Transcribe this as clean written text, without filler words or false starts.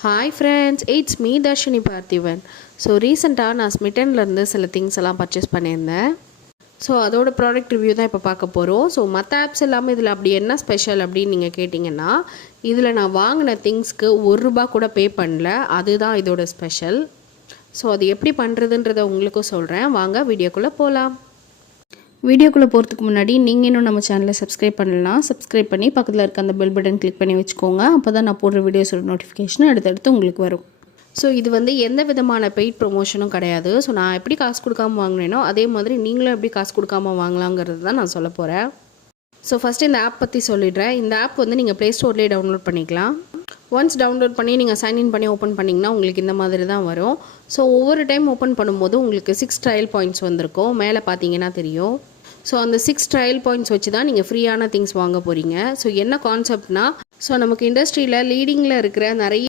Hi friends, it's me Darshini Parthivan. So ரீசெண்டாக நான் ஸ்மிட்டன்லேருந்து சில திங்ஸ் எல்லாம் பர்ச்சேஸ் பண்ணியிருந்தேன். ஸோ அதோட ப்ராடக்ட் ரிவ்யூ தான் இப்போ பார்க்க போகிறோம். ஸோ மற்ற ஆப்ஸ் எல்லாமே இதில் அப்படி என்ன ஸ்பெஷல் அப்படின்னு நீங்கள் கேட்டிங்கன்னா, இதில் நான் வாங்கின திங்ஸ்க்கு ₹1 கூட பே பண்ணல. அதுதான் இதோட ஸ்பெஷல். ஸோ அது எப்படி பண்ணுறதுன்றதை உங்களுக்கும் சொல்கிறேன். வாங்க வீடியோக்குள்ளே போகலாம். வீடியோக்குள்ளே போகிறதுக்கு முன்னாடி நீங்கள் இன்னும் நம்ம சேனலை சப்ஸ்கிரைப் பண்ணலாம். சப்ஸ்கிரைப் பண்ணி பக்கத்தில் இருக்க அந்த பெல் பட்டன் கிளிக் பண்ணி வச்சுக்கோங்க. அப்போ தான் நான் போடுற வீடியோஸோட நோட்டிஃபிகேஷன் அடுத்தடுத்து உங்களுக்கு வரும். ஸோ இது எந்த விதமான பெய்ட் ப்ரொமோஷனும் கிடையாது. ஸோ நான் எப்படி காசு கொடுக்காமல் வாங்கினேனோ அதே மாதிரி நீங்களும் எப்படி காசு கொடுக்காமல் வாங்கலாங்கிறது தான் நான் சொல்ல போகிறேன். ஸோ ஃபஸ்ட்டு இந்த ஆப் பற்றி சொல்லிடுறேன். இந்த ஆப் நீங்கள் ப்ளே ஸ்டோர்லேயே டவுன்லோட் பண்ணிக்கலாம். ஒன்ஸ் டவுன்லோட் பண்ணி நீங்கள் சைன்இன் பண்ணி ஓப்பன் பண்ணிங்கன்னா உங்களுக்கு இந்த மாதிரி தான் வரும். ஸோ ஒவ்வொரு டைம் ஓப்பன் பண்ணும்போது உங்களுக்கு 6 ட்ரையல் பாயிண்ட்ஸ் வந்திருக்கும். மேலே பார்த்தீங்கன்னா தெரியும். ஸோ அந்த 6 ட்ரையல் பாயிண்ட்ஸ் வச்சு தான் நீங்கள் ஃப்ரீயான திங்ஸ் வாங்க போகிறீங்க. ஸோ என்ன கான்செப்ட்னா, ஸோ நமக்கு இண்டஸ்ட்ரியில் லீடிங்கில் இருக்கிற நிறைய